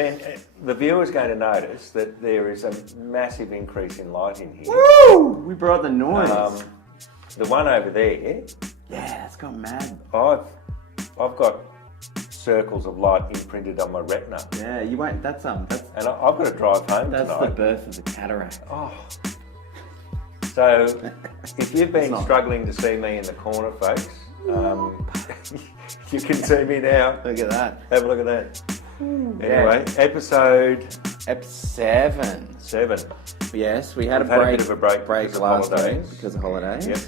Ben, the viewer's going to notice that there is a massive increase in light in here. Woo! We brought the noise. The one over there, yeah, it's gone mad. I've got circles of light imprinted on my retina. Yeah, you won't. That's and I've got to drive home That's tonight. the birth of the cataract. Oh. So, if you've been struggling to see me in the corner, folks, you can see me now. Look at that. Have a look at that. Anyway, episode 7. Yes, we had a bit of a break last week because of holidays. Yep.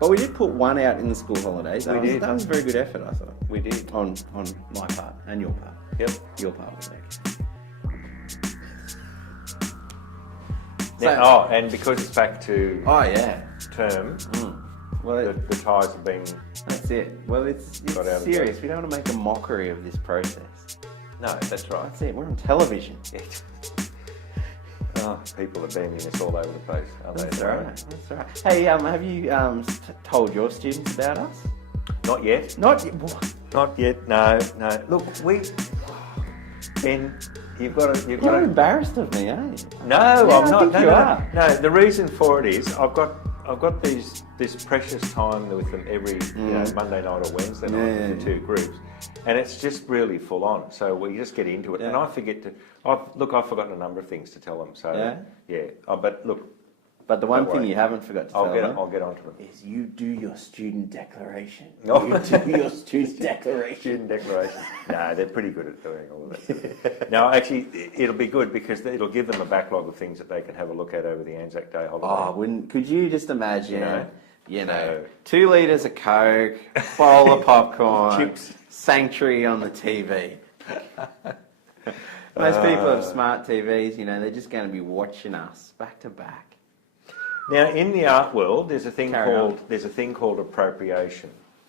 But we did put one out in the school holidays. That was a very good effort, I thought. We did. On my part and your part. Yep. Your part was okay. Now, and because it's back to term, well, the ties have been... That's it. Well, it's serious. We don't want to make a mockery of this process. No, that's right. That's it. We're on television. Oh, people are beaming us all over the place, aren't they? That's right. Hey, have you told your students about us? Not yet. Not yet. Not yet. No. Look, Ben, You're embarrassed of me, aren't you? No, I'm not. No. No, the reason for it is I've got this precious time with them every Monday night or Wednesday night with the two groups, and it's just really full on. So we just get into it, and I forget to. I've forgotten a number of things to tell them. So but look. But the one thing you haven't forgot to tell them... I'll get onto them. ...is you do your student declaration. Oh. You do your student declaration. Student declaration. No, they're pretty good at doing all of that. No, actually, it'll be good because it'll give them a backlog of things that they can have a look at over the Anzac Day holiday. Oh, could you just imagine, 2 litres of Coke, bowl of popcorn, chips, Sanctuary on the TV. Most people have smart TVs, they're just going to be watching us back to back. Now, in the art world, there's a thing called appropriation,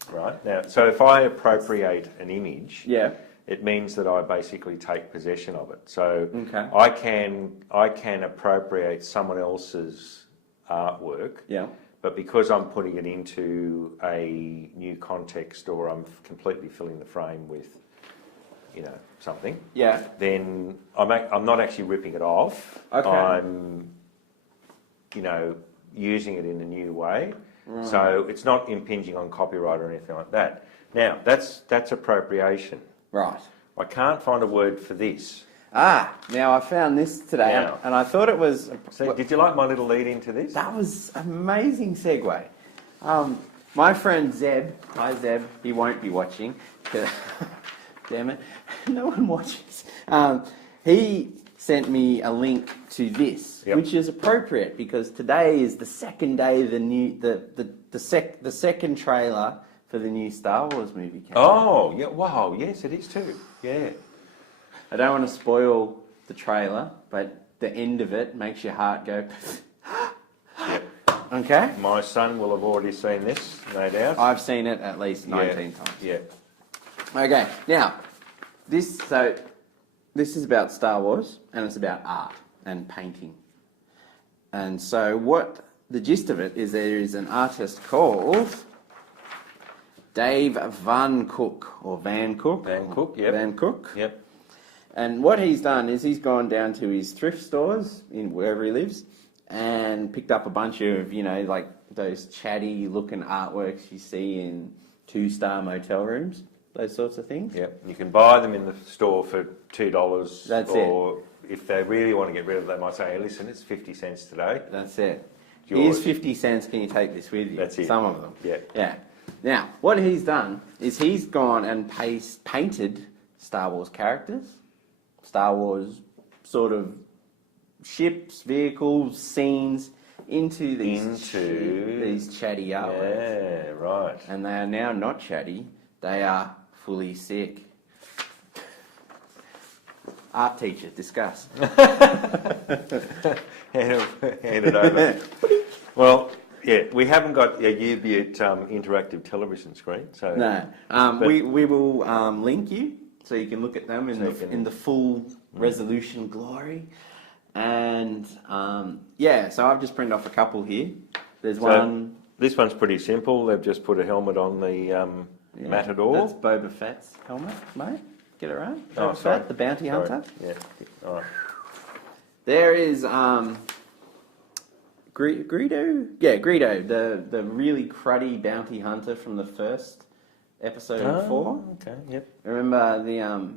right? Now, so if I appropriate an image, it means that I basically take possession of it. So I can appropriate someone else's artwork, but because I'm putting it into a new context or I'm completely filling the frame with, something, then I'm not actually ripping it off. Okay. I'm using it in a new way. Right. So it's not impinging on copyright or anything like that. Now, that's appropriation. Right. I can't find a word for this. Now I found this today, and I thought it was... So, did you like my little lead into this? That was amazing segue. My friend Zeb, hi Zeb, he won't be watching. Damn it, no one watches. He sent me a link to this, which is appropriate because today is the second day the second trailer for the new Star Wars movie came out. Oh, yeah, wow, yes, it is too. Yeah. I don't want to spoil the trailer, but the end of it makes your heart go. Okay. My son will have already seen this, no doubt. I've seen it at least 19 times. Yeah. Okay. Now, this is about Star Wars, and it's about art and painting. And so what the gist of it is there is an artist called Dave Van Cook, or Van Cook. Van Cook, yep. Van Cook. Yep. And what he's done is he's gone down to his thrift stores in wherever he lives and picked up a bunch of, like those chatty looking artworks you see in 2-star motel rooms. Those sorts of things. Yep. You can buy them in the store for $2. That's or if they really want to get rid of it, they might say, hey, listen, it's 50 cents today. That's it. Here's 50 cents, can you take this with you? That's it. Some of them. Yeah. Now, what he's done is he's gone and painted Star Wars characters, Star Wars sort of ships, vehicles, scenes into these chatty artworks. Yeah, right. And they are now not chatty, they are fully sick. Art teacher, discuss. Hand it over. Well, yeah, we haven't got a year-bit interactive television screen, so no. We will link you so you can look at them in the full resolution glory. And so I've just printed off a couple here. There's one. This one's pretty simple. They've just put a helmet on the Matador. That's Boba Fett's helmet, mate. Get it right? Oh, sorry. The bounty hunter? Yeah. All right. There is Greedo? Yeah, Greedo, the really cruddy bounty hunter from the first episode of 4. Okay, yep. Remember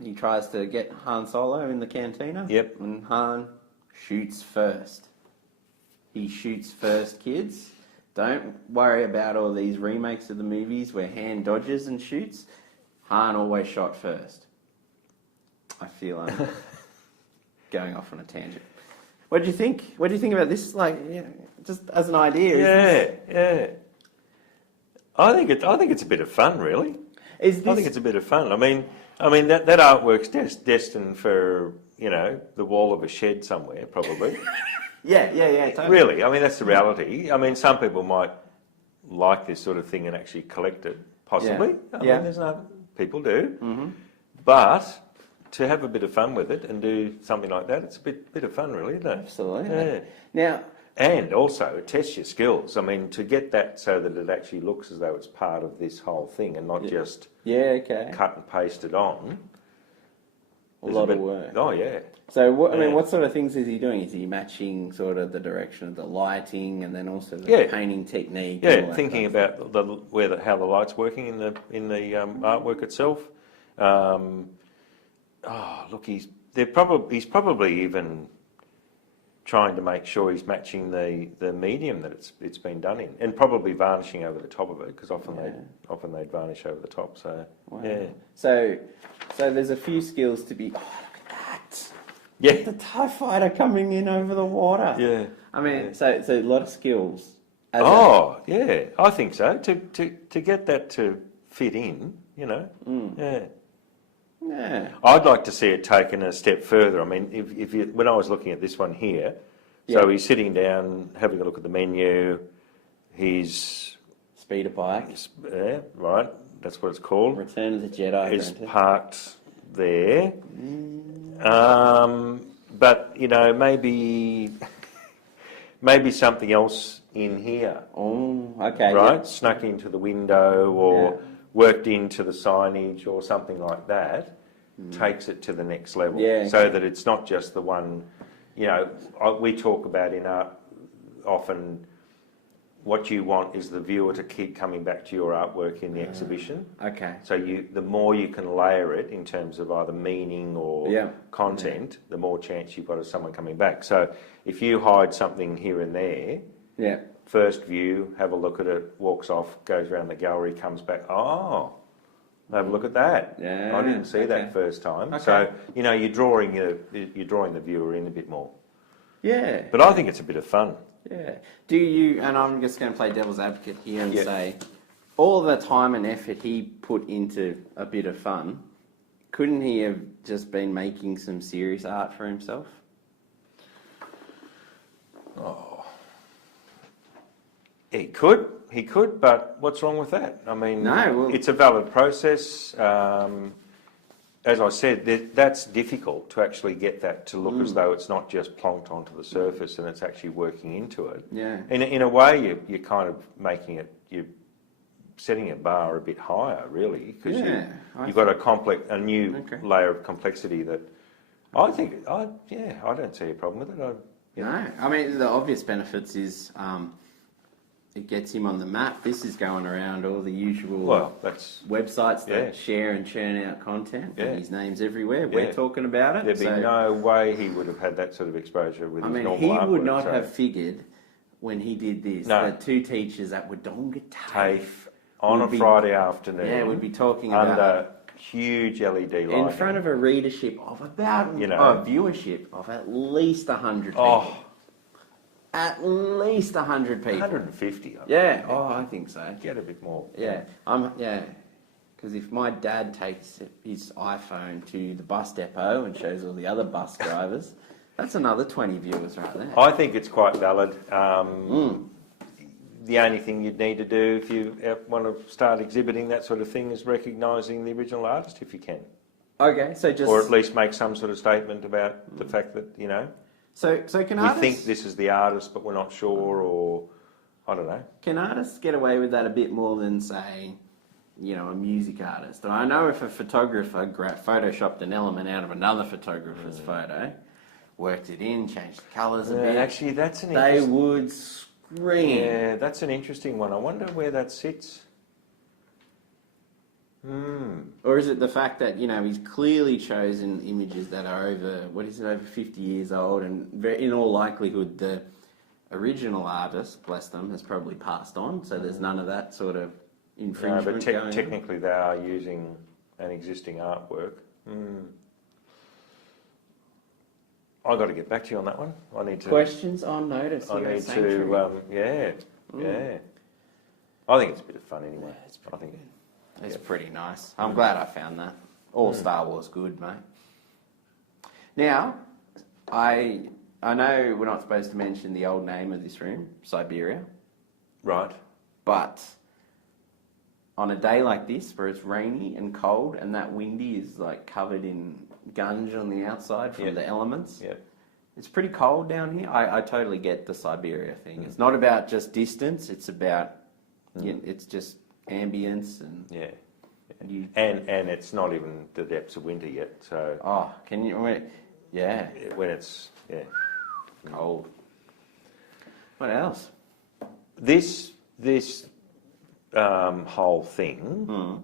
he tries to get Han Solo in the cantina? Yep. And Han shoots first. He shoots first, kids. Don't worry about all these remakes of the movies where Han dodges and shoots. Han always shot first. I feel I'm going off on a tangent. What do you think? What do you think about this? Like, just as an idea. Yeah. I think it's a bit of fun, really. I think it's a bit of fun. I mean that artwork's destined for the wall of a shed somewhere, probably. Yeah, totally. Really, I mean that's the reality. I mean, some people might like this sort of thing and actually collect it, possibly. I mean, there's no people do, but to have a bit of fun with it and do something like that, it's a bit of fun, really, isn't it? Absolutely. Yeah. Now, and also it tests your skills. I mean, to get that so that it actually looks as though it's part of this whole thing and not just cut and paste it on. A lot of work. Oh yeah. So what sort of things is he doing? Is he matching sort of the direction of the lighting and then also the painting technique? Yeah, thinking about how the light's working in the artwork itself. He's probably even trying to make sure he's matching the medium that it's been done in, and probably varnishing over the top of it, because often they varnish over the top. So So there's a few skills to be. Oh, look at that! Yeah, the TIE fighter coming in over the water. Yeah, I mean, so a lot of skills. I think so. To get that to fit in, Yeah. I'd like to see it taken a step further. I mean, when I was looking at this one here, so he's sitting down, having a look at the menu. He's speeder bike. Right. That's what it's called. Return of the Jedi. Is parked there. But maybe something else in here. Oh, okay. Right, yep. Snuck into the window or worked into the signage or something like that. Takes it to the next level. So that it's not just the one. We talk about in art often. What you want is the viewer to keep coming back to your artwork in the exhibition. Okay. So the more you can layer it in terms of either meaning or content, the more chance you've got of someone coming back. So if you hide something here and there, first view, have a look at it, walks off, goes around the gallery, comes back. Oh, have a look at that. Yeah. I didn't see that first time. Okay. So you're drawing the viewer in a bit more. Yeah. But I think it's a bit of fun. Yeah. Do you, and I'm just going to play devil's advocate here and say, all the time and effort he put into a bit of fun, couldn't he have just been making some serious art for himself? Oh. He could, but what's wrong with that? I mean, it's a valid process. As I said, that's difficult to actually get that to look as though it's not just plonked onto the surface and it's actually working into it. Yeah. In a way, you're kind of making it, you're setting a bar a bit higher, really, because you've got a new layer of complexity that I don't see a problem with it. No, I mean, the obvious benefits is it gets him on the map. This is going around all the usual websites that share and churn out content. Yeah. And his name's everywhere. We're talking about it. There'd be no way he would have had that sort of exposure with his normal artwork. He would not have figured when he did this that two teachers at Wodonga TAFE on a Friday afternoon would be talking about under huge LED lighting in front of a readership of about a viewership of at least 100 people. At least 100 people. 150. I think so. Get a bit more. Yeah. Because if my dad takes his iPhone to the bus depot and shows all the other bus drivers, that's another 20 viewers right there. I think it's quite valid. The only thing you'd need to do if you want to start exhibiting that sort of thing is recognising the original artist if you can. Okay, so just... Or at least make some sort of statement about the fact that, So can artists... We think this is the artist, but we're not sure, or I don't know. Can artists get away with that a bit more than, say, a music artist. I know if a photographer photoshopped an element out of another photographer's photo, worked it in, changed the colours a bit. Actually, they would scream. Yeah, that's an interesting one. I wonder where that sits. Or is it the fact that, he's clearly chosen images that are over 50 years old, and in all likelihood the original artist, bless them, has probably passed on, so there's none of that sort of infringement going on. Technically they are using an existing artwork. I've got to get back to you on that one. I need to... Questions on notice. I need to, yeah. I think it's a bit of fun anyway. Yeah, it's pretty nice. I'm glad I found that. All Star Wars good, mate. Now, I know we're not supposed to mention the old name of this room, Siberia. Right. But on a day like this, where it's rainy and cold and that windy is like covered in gunge on the outside from the elements, it's pretty cold down here. I totally get the Siberia thing. It's not about just distance, it's about, it's just ambience and... Yeah. And it's not even the depths of winter yet, so... Oh, can you... Yeah. When it's, cold. What else? This whole thing,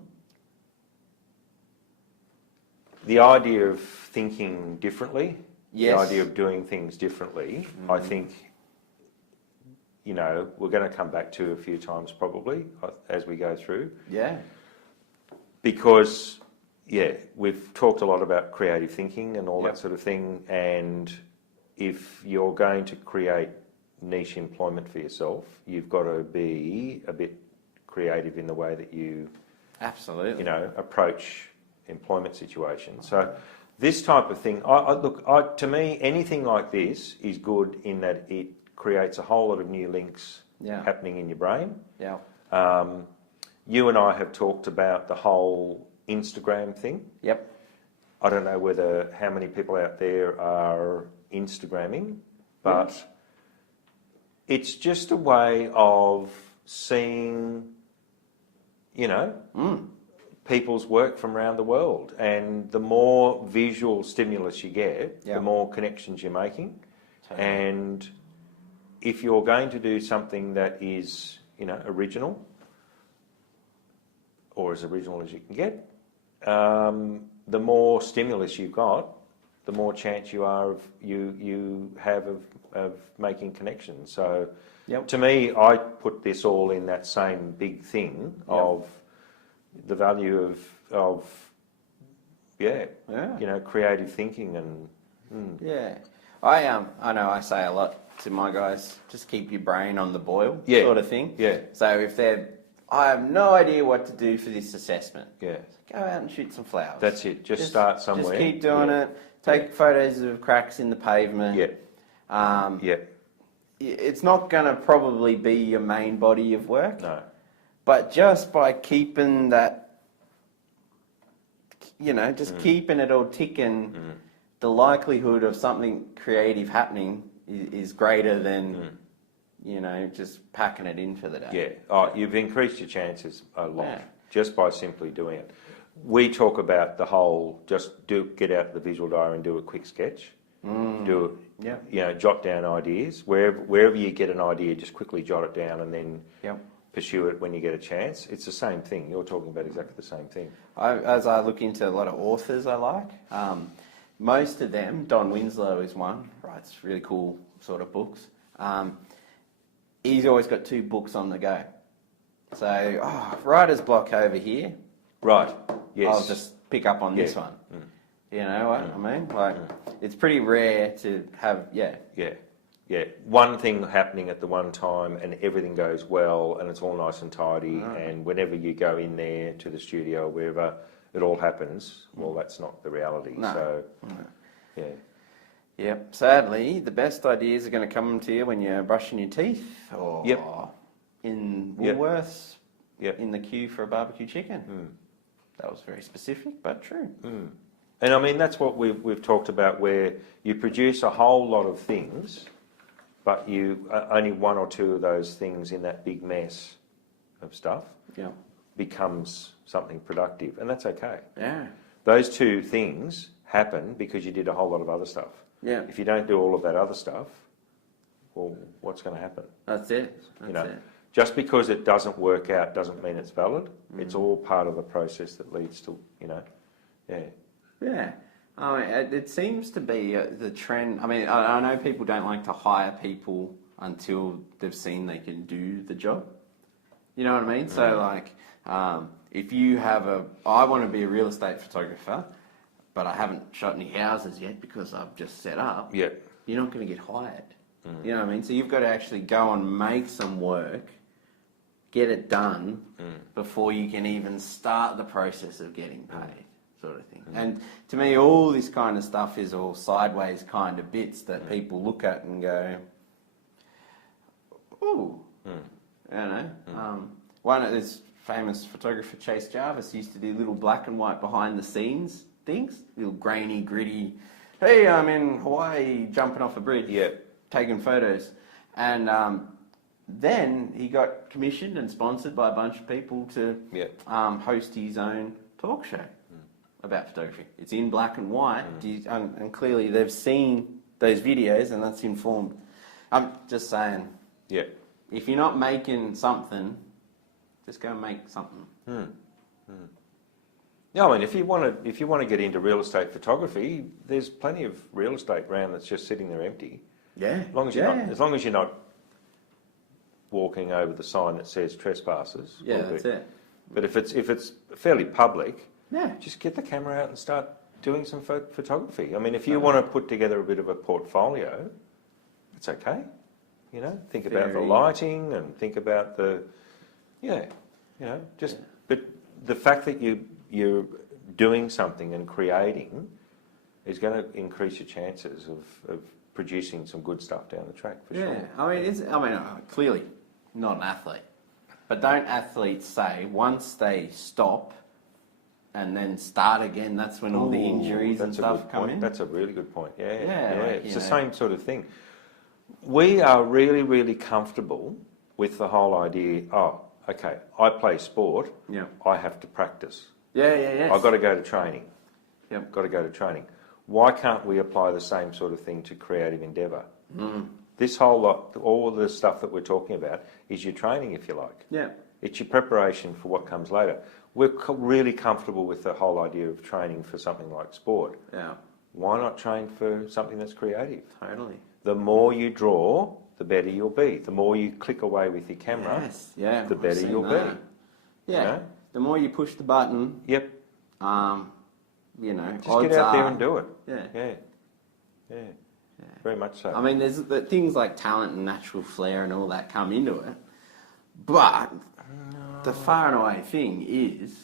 the idea of thinking differently, the idea of doing things differently, I think, we're going to come back to a few times probably as we go through. Yeah. Because, we've talked a lot about creative thinking and all that sort of thing, and if you're going to create niche employment for yourself, you've got to be a bit creative in the way that you absolutely approach employment situations. So this type of thing, to me, anything like this is good in that it creates a whole lot of new links happening in your brain. Yeah. You and I have talked about the whole Instagram thing. Yep. I don't know how many people out there are Instagramming, but it's just a way of seeing, people's work from around the world. And the more visual stimulus you get, the more connections you're making. Totally. And if you're going to do something that is, original, or as original as you can get, the more stimulus you've got, the more chance you have of making connections. So, to me, I put this all in that same big thing of the value of creative thinking and I know I say a lot to my guys, just keep your brain on the boil, sort of thing. Yeah. So if I have no idea what to do for this assessment. Yeah. Go out and shoot some flowers. That's it. Just start somewhere. Just keep doing it. Take photos of cracks in the pavement. Yeah. It's not going to probably be your main body of work. No. But just by keeping that, keeping it all ticking, the likelihood of something creative happening is greater than... just packing it in for the day. Yeah. Oh, you've increased your chances a lot just by simply doing it. We talk about the whole get out the visual diary and do a quick sketch. Do it. Jot down ideas. Wherever you get an idea, just quickly jot it down and then pursue it when you get a chance. It's the same thing. You're talking about exactly the same thing. As I look into a lot of authors I like, most of them, Don Winslow is one, writes really cool sort of books. He's always got 2 books on the go. So, writer's block over here. Right, yes. I'll just pick up on this one. You know what I mean? Like, it's pretty rare to have, Yeah. One thing happening at the one time and everything goes well and it's all nice and tidy and whenever you go in there to the studio or wherever it all happens, well, that's not the reality. No. So, Yep. Sadly, the best ideas are going to come to you when you're brushing your teeth or in Woolworths in the queue for a barbecue chicken. That was very specific, but true. And I mean, that's what we've talked about, where you produce a whole lot of things, but you only 1 or 2 of those things in that big mess of stuff becomes something productive, and that's okay. Yeah. Those two things happen because you did a whole lot of other stuff. Yeah. If you don't do all of that other stuff, well, what's going to happen? That's it. That's it. Just because it doesn't work out doesn't mean it's valid. It's all part of the process that leads to, Yeah. It seems to be the trend. I mean, I know people don't like to hire people until they've seen they can do the job. You know what I mean? So, like, if you have I want to be a real estate photographer, but I haven't shot any houses yet because I've just set up. Yeah. You're not going to get hired. You know what I mean? So you've got to actually go and make some work, get it done, before you can even start the process of getting paid, sort of thing. And to me, all this kind of stuff is all sideways kind of bits that people look at and go, ooh, I don't know. One of this famous photographer, Chase Jarvis, used to do little black and white behind the scenes things, little grainy, gritty, hey, I'm in Hawaii jumping off a bridge, taking photos. And then he got commissioned and sponsored by a bunch of people to host his own talk show about photography. It's in black and white, and clearly they've seen those videos, and that's informed. I'm just saying, if you're not making something, just go and make something. Yeah, I mean, if you want to get into real estate photography, there's plenty of real estate ground that's just sitting there empty. Yeah. As long as you're not walking over the sign that says trespassers. Yeah, that's it. But if it's fairly public, Yeah. just get the camera out and start doing some photography. I mean, if you want to put together a bit of a portfolio, it's okay. You know, think about the lighting and think about the, but the fact that you're doing something and creating is going to increase your chances of producing some good stuff down the track for sure. I mean, clearly not an athlete, but don't athletes say once they stop and then start again, that's when all the injuries and stuff come in? That's a really good point. It's the same sort of thing. We are really, really comfortable with the whole idea, okay, I play sport, I have to practice. I've got to go to training. Got to go to training. Why can't we apply the same sort of thing to creative endeavour? This whole lot, all of the stuff that we're talking about, is your training, if you like. It's your preparation for what comes later. We're really comfortable with the whole idea of training for something like sport. Why not train for something that's creative? Totally. The more you draw, the better you'll be. The more you click away with your camera, the better you'll be. Yeah. You know? The more you push the button. Yep. Just get out there and do it. Yeah. Very much so. I mean, there's things like talent and natural flair and all that come into it, but the far and away thing is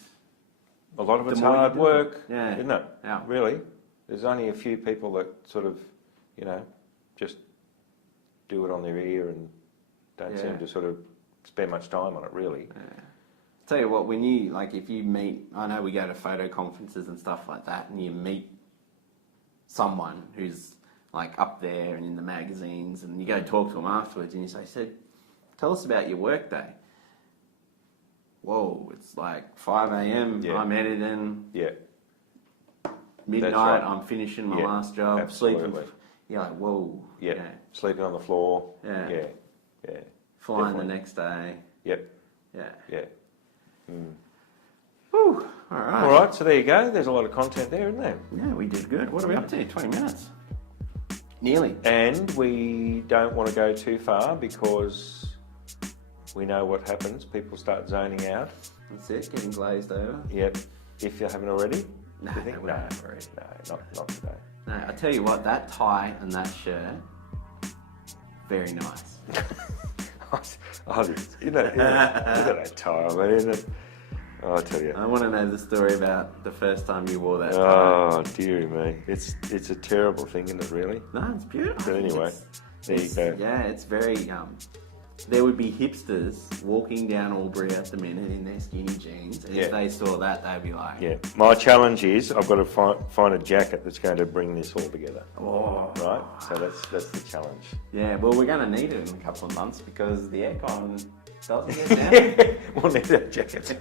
a lot of it's hard work, isn't it? Yeah. Really. There's only a few people that sort of, just do it on their ear and don't seem to sort of spend much time on it, really. Tell you what, when you, if you meet, I know we go to photo conferences and stuff like that, and you meet someone who's up there and in the magazines, and you go talk to them afterwards, and you say, tell us about your work day. Whoa, it's 5 a.m, I'm editing. Midnight, right. I'm finishing my last job, absolutely. Sleeping. You're like, whoa. Sleeping on the floor. Flying definitely. The next day. Yeah. Whew. All right, so there you go. There's a lot of content there, isn't there? Yeah, we did good. What are we up to? 20 minutes. Nearly. And we don't want to go too far because we know what happens. People start zoning out. That's it, getting glazed over. Yep. If you haven't already. No, we haven't already. No, not today. No, I tell you what, that tie and that shirt, very nice. Look at that tie, man, isn't it? Oh, I'll tell you. I want to know the story about the first time you wore that tie. Oh, dearie me. It's a terrible thing, isn't it, really? No, it's beautiful. But anyway, there you go. Yeah, it's very... there would be hipsters walking down Albury at the minute in their skinny jeans, and if they saw that, they'd be like... Yeah. My challenge is I've got to find a jacket that's going to bring this all together. Oh. Right? So that's the challenge. Yeah, well, we're going to need it in a couple of months because the aircon Doesn't get down? We'll need a jacket.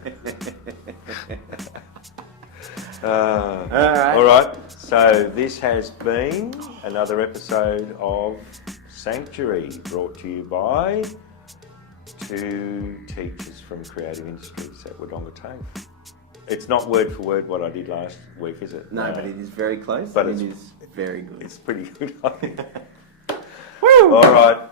Alright. All right. So this has been another episode of Sanctuary, brought to you by 2 teachers from creative industries at Wodonga TAFE. It's not word for word what I did last week, is it? No, but it is very close. But it is very good. It's pretty good, I think. Woo! All right.